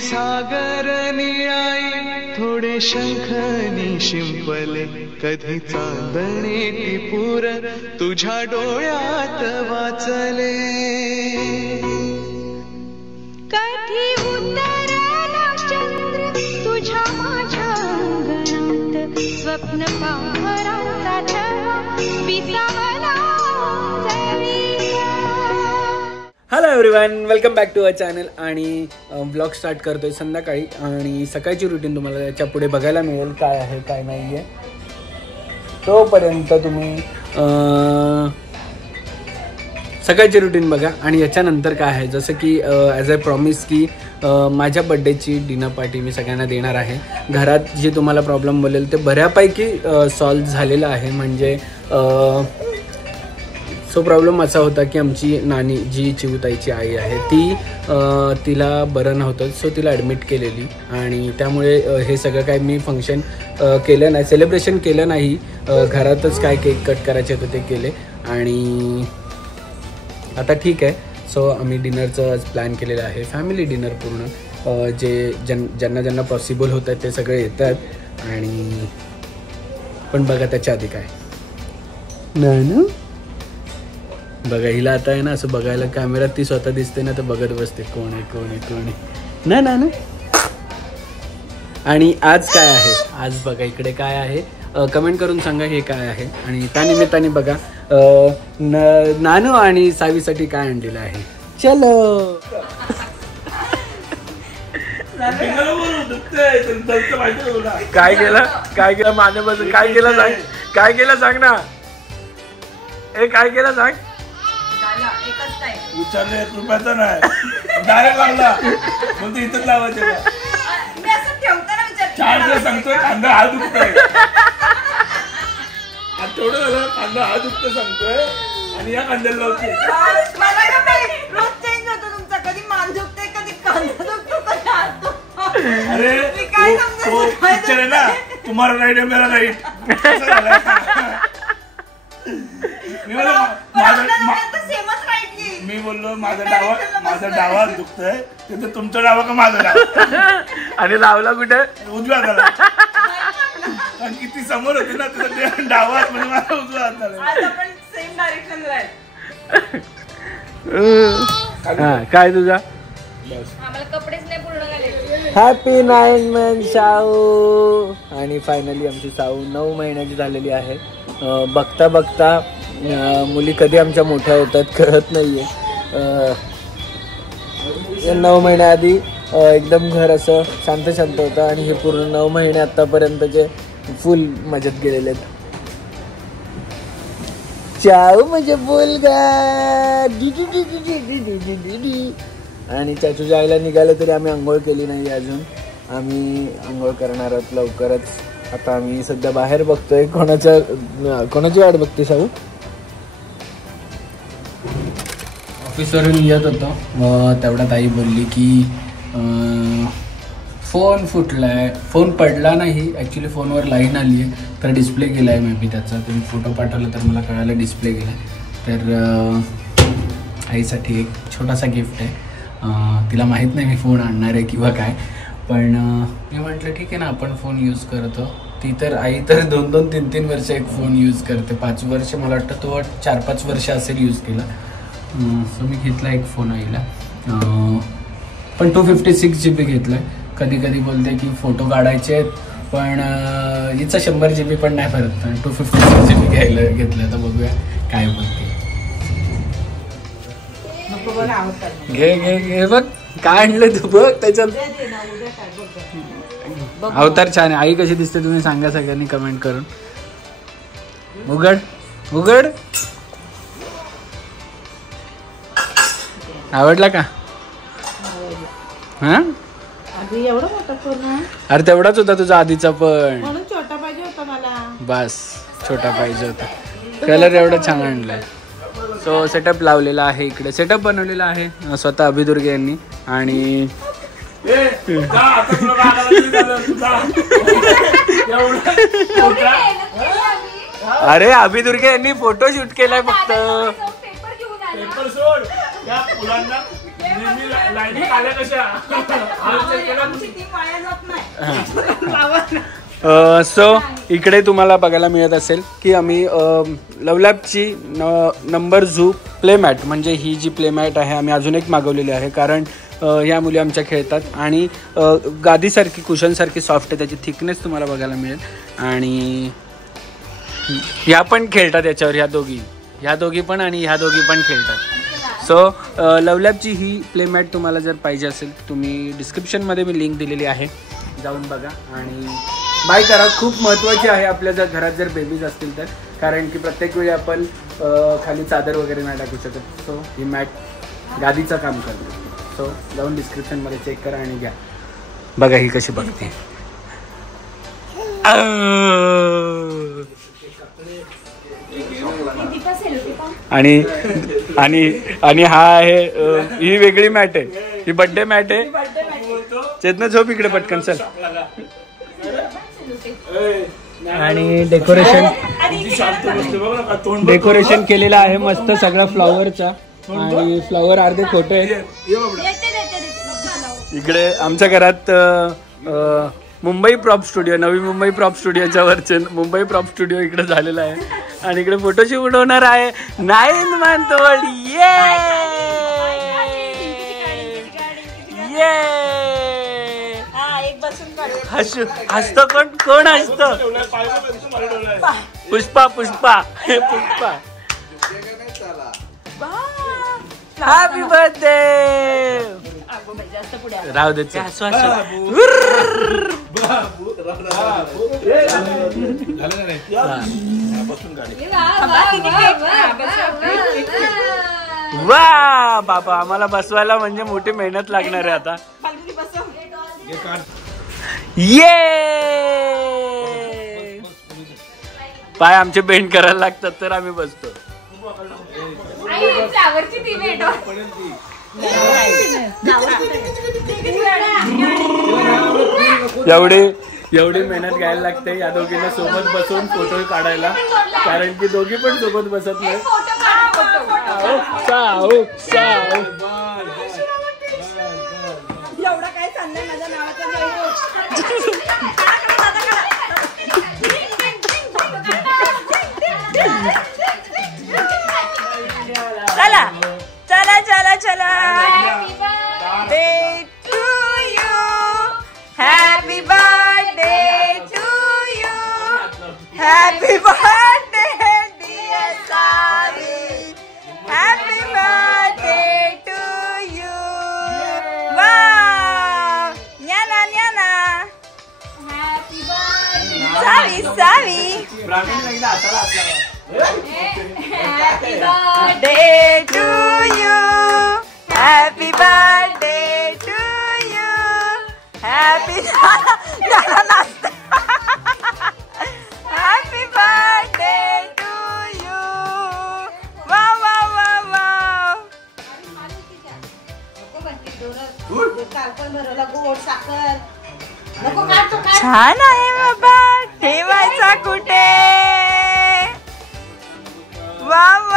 सागर निळाई थोडे शंखनी शिंपले कधी चांदणे टिपूर तुझ्या डोळ्यात वाचले कधी उतरला चंद्र तुझ्या माझ्या अंगणात स्वप्न पांघराचा छळा विसावला hello everyone, welcome back to our channel. आणि ब्लॉग स्टार्ट करतोय संध्याकाळी आणि सकाळची रुटीन तुम्हाला याच्या पुढे बघायला मिळेल काय आहे काय नाही आहे. तोपर्यंत तुम्ही सकाळची रुटीन बघा. आणि याच्यानंतर काय आहे, जसं की ॲज अ प्रॉमिस की माझ्या बड्डेची डिनर पार्टी मी सगळ्यांना देणार आहे. घरात जे तुम्हाला प्रॉब्लेम बोलेल ते बऱ्यापैकी सॉल्व झालेलं आहे. म्हणजे सो प्रॉब्लेम असा होता की आमची नानी जी चिवताईची आई आहे तिला बरं नव्हतं. सो तिला ॲडमिट केलेली आणि त्यामुळे हे सगळं काय मी फंक्शन केलं नाही, सेलिब्रेशन केलं नाही. घरातच काय केक कट करायचे होते ते केले आणि आता ठीक आहे. सो आम्ही डिनरचं आज प्लॅन केलेलं आहे, फॅमिली डिनर पूर्ण. ज्यांना ज्यांना पॉसिबल होत आहे ते सगळे येतात. आणि पण बघा त्याच्या आधी काय नाही ना, बघा हिला आता आहे ना असं बघायला कॅमेऱ्यात ती स्वतः दिसते ना तर बघत बसते कोण आहे कोण आहे कोण आहे ना ना ना. आणि आज काय आहे, आज बघा इकडे काय आहे, कमेंट करून सांगा हे काय आहे. आणि त्यानिमित्ताने बघा नानू आणि सावीसाठी काय आणलेलं आहे. चलो काय केलं माझ्यापासून काय केलं सांग, काय केलं सांग ना, ए काय केलं सांग. विचारलं 1 रुपयाचा नाही, डायरेक्ट लावला बोलतो इथंच लावायचं का. 4 दिवस सांगतोय कांदा हा दुखतोय, तेवढं झालं कांदा हा दुखतोय सांगतोय आणि या कांद्याला लावतोय. अरे तो पिक्चर आहे ना, तुम्हारा राईट आहे मेरा राईट. मी बोललो माझा डावा दुखतोय तिथे तुमचा डावा का माझा डावा. आणि लावला कुठे, उजव्या हाताला, कारण किती समोर होती ना तुझा डावा म्हणजे माझा उजवा हाताला. काय तुझा हॅपी 9 मंथ साऊ. आणि फायनली आमची साऊ 9 महिन्याची झालेली आहे. बघता बघता मुली कधी आमच्या मोठ्या होतात कळत नाहीये. 9 महिन्याआधी एकदम घर असं शांत शांत होतं आणि हे पूर्ण 9 महिने आतापर्यंतचे फुल मजेत गेलेले आहेत. चाऊ म्हणजे बोल गा डी. आणि चाचूच्या आईला निघालं तरी आम्ही आंघोळ केली नाही अजून. आम्ही आंघोळ करणार आहोत लवकरच. आता आम्ही सध्या बाहेर बघतोय, कोणाची वाट बघते साऊ. ऑफिसवरून येत होतो तेवढ्यात आई बोलली की फोन फुटलाय. फोन पडला नाही, ॲक्च्युली फोनवर लाईन आली आहे तर डिस्प्ले गेला आहे. मे बी त्याचा तुम्ही फोटो पाठवला तर मला कळालं डिस्प्ले गेला. तर आईसाठी एक छोटासा गिफ्ट आहे. तिला माहीत नाही मी फोन आणणार आहे किंवा काय, पण मी म्हटलं ठीक आहे ना आपण फोन यूज करतो. ती तर आई तर 2-2, 3-3 वर्ष एक फोन यूज करते. 5 वर्ष मला वाटतं तो 4-5 वर्ष असेल यूज केला. सो मी घेतला एक फोन आईला, पण 256 GB घेतला आहे. कधी कधी बोलते की फोटो काढायचे आहेत पण हिचं 100 GB पण नाही भरत. 256 GB घेतलं तर बघूया काय बोलते. घे घे घे बघ काय आणलं तू बघ त्याच्यात. अवतार छान आहे. आई कशी दिसते तुम्ही सांगा सगळ्यांनी कमेंट करून. उघड उघड, आवडला का. हा अरे तेवढाच होता तुझा आधीचा पण, छोटा पाहिजे होता मला. बस छोटा पाहिजे होता. कलर एवढा छान आणलाय. सो सेटअप लावलेला आहे इकडे, सेटअप बनवलेला आहे स्वतः अभिदुर्गे यांनी. आणि अरे अभिदुर्गे यांनी फोटो शूट केलाय फक्त. पेपर सोड त्या मुलांना नेहमी लाईनी आल्या कशा सो इकडे तुम्हाला बघायला मिळत असेल की आम्ही लवलॅबची नंबर झू प्लेमॅट म्हणजे ही जी प्लेमॅट आहे आम्ही अजून एक मागवलेली आहे कारण ह्या मुली आमच्या खेळतात आणि गादीसारखी कुशनसारखी सॉफ्ट आहे त्याची थिकनेस तुम्हाला बघायला मिळेल आणि ह्या पण खेळतात याच्यावर ह्या दोघी पण आणि ह्या दोघी पण खेळतात. सो लवलॅबची ही प्लेमॅट तुम्हाला जर पाहिजे असेल तुम्ही डिस्क्रिप्शनमध्ये मी लिंक दिलेली आहे जाऊन बघा आणि बाय करा. खूप महत्त्वाची आहे आपल्या जर घरात जर बेबीज असतील तर कारण की प्रत्येक वेळी आपण खाली चादर वगैरे नाही टाकू शकत. सो ही मॅट गादीचं काम करते. सो जाऊन डिस्क्रिप्शनमध्ये चेक करा आणि घ्या. बघा ही कशी बघते. आणि आणि आणि हा आहे ही वेगळी मॅट आहे. ही बर्थडे मॅट आहे. चेतना झोप इकडे पटकन चल. आणि डेकोरेशन केलेलं आहे मस्त सगळा फ्लॉवरचा आणि फ्लॉवर अर्धे खोटे आहे. इकडे आमच्या घरात Mumbai prop studio Navi Mumbai prop स्टुडिओच्या वरचे मुंबई प्रॉप स्टुडिओ इकडे झालेला आहे आणि इकडे फोटोशूट होणार आहे 9 month old. हसतो कोण हसतो. Pushpa happy birthday. राहू दे वा बाबा आम्हाला बसवायला म्हणजे मोठी मेहनत लागणार आहे आता. ये पाय आमचे बेंड करायला लागतात तर आम्ही बसतो. एवढी मेहनत घ्यायला लागते या दोघींना सोबत बसून फोटो काढायला कारण की दोघी पण सोबत बसत नाही. चला Birthday to you. Happy birthday to you. Happy birthday dear Savi. Happy birthday to you. Wow. Nyana. Happy birthday. Savi. Happy birthday to you. Happy birthday to you. Happy Happy birthday to you. Wow. छान आहे बाबा. ठेवायचा कुठे. Wow.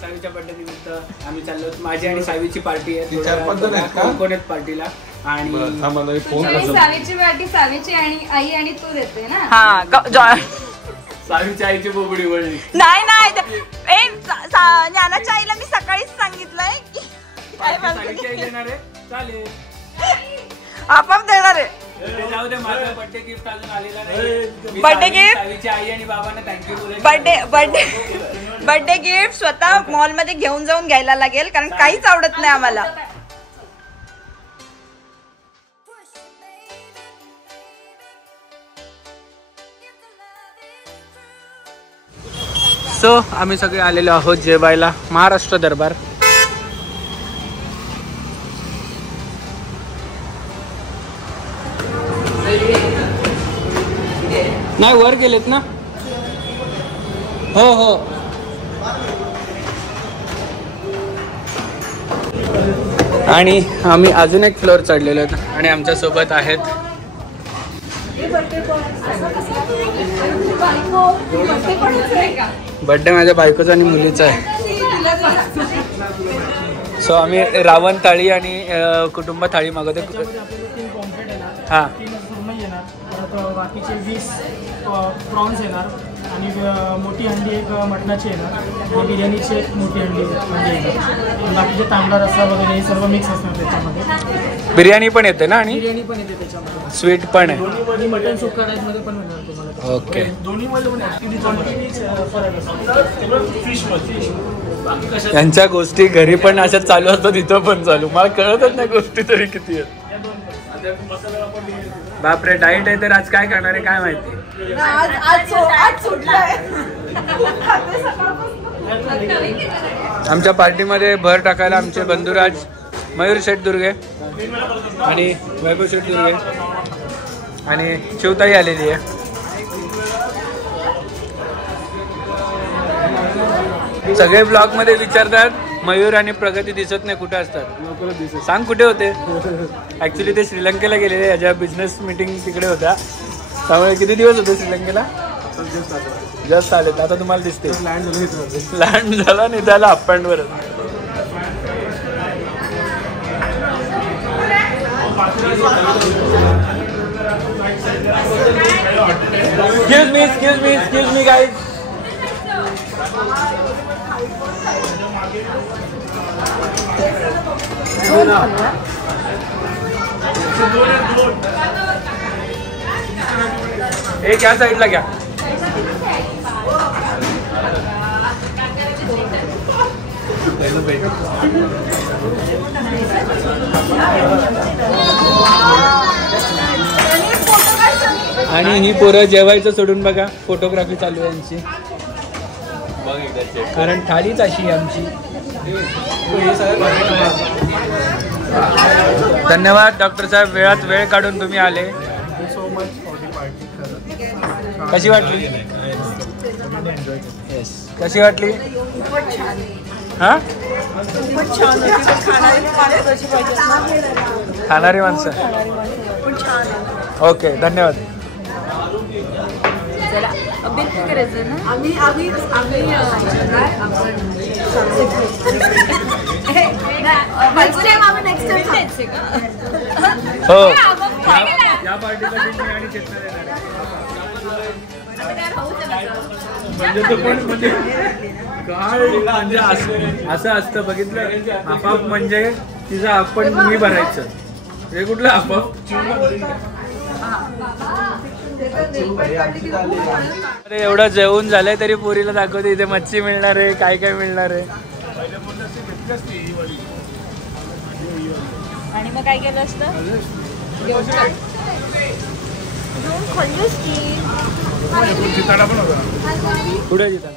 सावीच्या birthday निमित्त आम्ही चाललो. माझी आणि सावीची पार्टी आहे कोकणात पार्टीला आणि सावीची पार्टी सावीची आणि आई आणि तू देते ना. हा सावीच्या आईची बोबडी वळली. नाही ज्ञानाच्या आईला मी सकाळीच सांगितलंय सावीची आई देणार आहे. चालेल आपाप देणार आहे. जाऊ दे माझं बर्थडे गिफ्ट अजून आलेला नाही. बर्थडे गिफ्ट सावीच्या आई आणि बाबांना थँक्यू बोलायचं. बर्थडे गिफ्ट स्वतः मॉल मध्ये घेऊन जाऊन घ्यायला लागेल कारण काहीच आवडत नाही आम्हाला. सो आम्ही सगळे आलेलो आहोत जेवायला महाराष्ट्र दरबार. नाही वर गेलेत ना. हो आणि आम्ही अजून एक फ्लोअर चढलेलो आहेत आणि आमच्या सोबत आहेत बर्थडे माझ्या बायकोचा आणि मुलीचा आहे. सो आम्ही रावण थाळी आणि कुटुंब थाळी मागवतो. हां परत बाकीचे 20 प्रॉन्स येणार आणि मोठी हंडी एक मटणाची येणार आणि बिर्याणीची एक मोठी हंडी म्हणजे येणार. बाकीचे तांबडा रस्सा वगैरे हे सर्व मिक्स असणार त्याच्यामध्ये. बिर्याणी पण येते ना आणि बिर्याणी पण येते त्याच्यामध्ये. स्वीट पण आहे. दोन्हीमध्ये मटन सुक्का टाईपमध्ये पण मिळणार तुम्हाला. ओके. दोन्हीमध्ये पण फरक असतो. फिश यांच्या गोष्टी घरी पण अशा चालू असतात, तिथं पण चालू. मला कळतच नाही गोष्टी तरी किती आहेत. बापरे, डाएट आहे तर आज काय करणार आहे काय माहिती. आमच्या पार्टीमध्ये भर टाकायला आमचे बंधुराज मयूर शेठ दुर्गे आणि वैभव शेठ दुर्गे आणि शिवताई आलेली आहे. सगळे ब्लॉग मध्ये विचारतात मयूर आणि प्रगती दिसत नाही, कुठे असतात सांग, कुठे होते. ऍक्च्युली ते श्रीलंकेला गेलेले, याच्या बिझनेस मीटिंग तिकडे होत्या. त्यामुळे किती दिवस होते श्रीलंकेला. जस्ट आले. आता तुम्हाला दिसते लँड झाला नाही त्याला अप्पँडवर. Excuse me guys. एक या साईडला घ्या. आणि ही पोरं जेवायचं सोडून बघा फोटोग्राफी चालू आहे यांची, कारण थाळीच अशी आमची. धन्यवाद डॉक्टर साहेब, वेळात वेळ काढून तुम्ही आले. कशी वाटली. कशी वाटली. हा खाणारी माणसं. ओके धन्यवाद. हो या पार्टीला म्हणजे असं असतं बघितलं. आपाप म्हणजे तिचं आपण मी भरायचं. हे कुठलं आपाप. अरे एवढं जेवून झालंय तरी पोरीला दाखवते इथे मच्छी मिळणार आहे, काय काय मिळणार आहे. आणि मग काय केलं असतं. पुढे जिथं